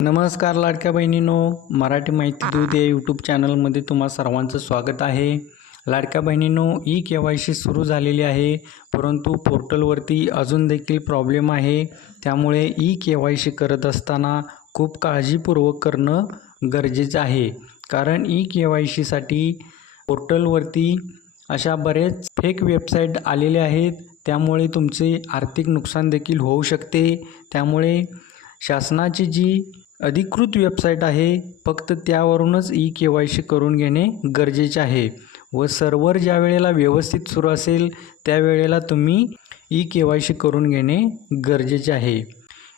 नमस्कार लाडक्या बहिणीनो मराठी माहिती दूध या यूट्यूब चॅनलमध्ये तुम्हा सर्वांचं स्वागत आहे. लाडक्या बहिणीनो ई के वाय सी सुरू झालेली आहे परंतु पोर्टलवरती अजून देखील प्रॉब्लेम आहे. त्यामुळे ई के वाय सी करत असताना खूप काळजीपूर्वक करणं गरजेचं आहे. कारण ई के वाय सीसाठी पोर्टलवरती अशा बरेच फेक वेबसाईट आलेले आहेत. त्यामुळे तुमचे आर्थिक नुकसान देखील होऊ शकते. त्यामुळे शासनाची जी अधिकृत वेबसाईट आहे फक्त त्यावरूनच ई के वाय सी करून घेणे गरजेचे आहे. व सर्व्हर ज्या वेळेला व्यवस्थित सुरू असेल त्यावेळेला तुम्ही ई के वाय सी करून घेणे गरजेचे आहे.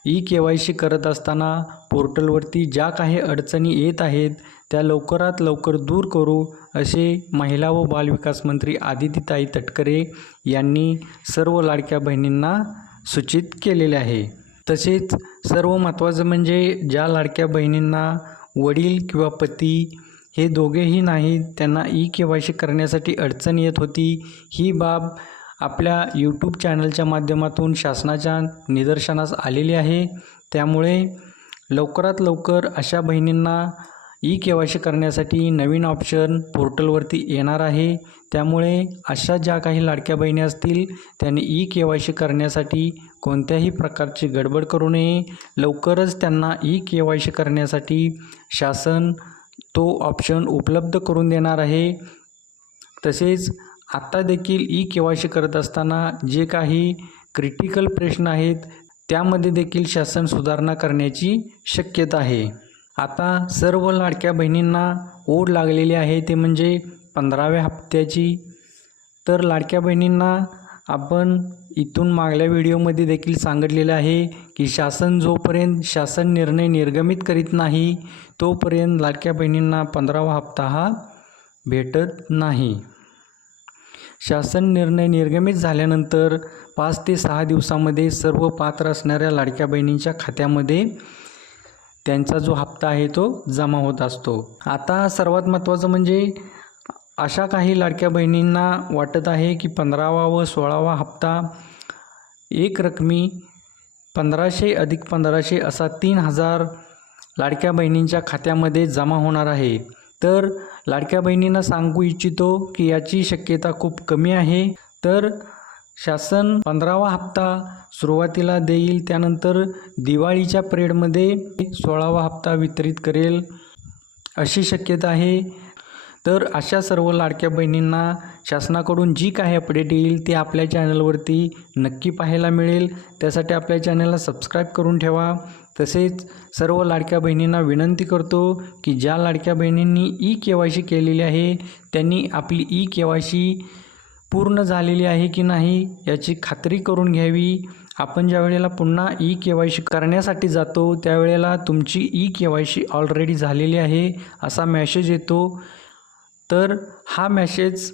ई के वाय सी करत असताना पोर्टलवरती ज्या काही अडचणी येत आहेत त्या लवकरात लवकर दूर करू असे महिला व बालविकास मंत्री आदितीताई तटकरे यांनी सर्व लाडक्या बहिणींना सूचित केलेले आहे. तसेच सर्व महत्त्वाचं म्हणजे ज्या लाडक्या बहिणींना वडील किंवा पती हे दोघेही नाहीत त्यांना ई के वाय सी करण्यासाठी अडचण येत होती ही बाब आपल्या यूट्यूब चॅनलच्या माध्यमातून शासनाच्या निदर्शनास आलेली आहे. त्यामुळे लवकरात लवकर अशा बहिणींना ई के वाय सी करण्यासाठी नवीन ऑप्शन पोर्टलवरती येणार आहे. त्यामुळे अशा ज्या काही लाडक्या बहिणी असतील त्यांनी ई के वाय सी करण्यासाठी कोणत्याही प्रकारची गडबड करू नये. लवकरच त्यांना ई के वाय सी करण्यासाठी शासन तो ऑप्शन उपलब्ध करून देणार आहे. तसेच आत्ता देखील ई के वाय सी करत असताना जे काही क्रिटिकल प्रश्न आहेत त्यामध्ये देखील शासन सुधारणा करण्याची शक्यता आहे. आता सर्व लाडक्या बहिणींना ओढ लागलेली आहे ते म्हणजे पंधराव्या हप्त्याची. तर लाडक्या बहिणींना आपण इथून मागल्या व्हिडिओमध्ये देखील सांगितलेलं आहे की शासन जोपर्यंत शासन निर्णय निर्गमित करीत नाही तोपर्यंत लाडक्या बहिणींना पंधरावा हप्ता हा भेटत नाही. शासन निर्णय निर्गमित झाल्यानंतर पाच ते सहा दिवसामध्ये सर्व पात्र असणाऱ्या लाडक्या बहिणींच्या खात्यामध्ये त्यांचा जो हप्ता आहे तो जमा होत असतो. आता सर्वात महत्त्वाचं म्हणजे अशा काही लाडक्या बहिणींना वाटत आहे की पंधरावा व सोळावा हप्ता एक रकमी पंधराशे अधिक पंधराशे असा तीन हजार लाडक्या बहिणींच्या खात्यामध्ये जमा होणार आहे. तर लाडक्या बहिणींना सांगू इच्छितो की याची शक्यता खूप कमी आहे. तर शासन पंधरावा हप्ता सुरुवातीला देईल त्यानंतर दिवाळीच्या परेडमध्ये सोळावा हप्ता वितरित करेल अशी शक्यता आहे. तर अशा सर्व लाडक्या बहिणींना शासनाकडून जी काही अपडेट येईल ती आपल्या चॅनलवरती नक्की पाहायला मिळेल. त्यासाठी आपल्या चॅनलला सबस्क्राईब करून ठेवा. तसेच सर्व लाडक्या बहिणींना विनंती करतो की ज्या लाडक्या बहिणींनी ई के वाय सी केलेली आहे त्यांनी आपली ई के वाय सी पूर्ण झालेली आहे की नाही याची खात्री करून घ्यावी. आपण ज्या वेळेला पुन्हा ई के वाय सी करण्यासाठी जातो त्यावेळेला तुमची E K Y C already झालेली आहे असा मॅसेज येतो. तर हा मॅसेज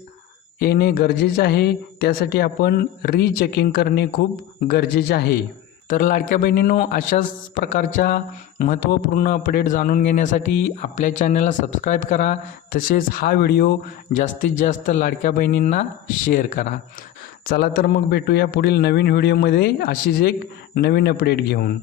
येणे गरजेचे आहे त्यासाठी आपण रीचेकिंग करणे खूप गरजेचे आहे. तर लाडक्या बहिणींनो अशाच प्रकारच्या महत्त्वपूर्ण अपडेट जाणून घेण्यासाठी आपल्या चॅनलला सबस्क्राईब करा. तसेच हा व्हिडिओ जास्तीत जास्त लाडक्या बहिणींना शेअर करा. चला तर मग भेटूया पुढील नवीन व्हिडिओमध्ये अशीच एक नवीन अपडेट घेऊन.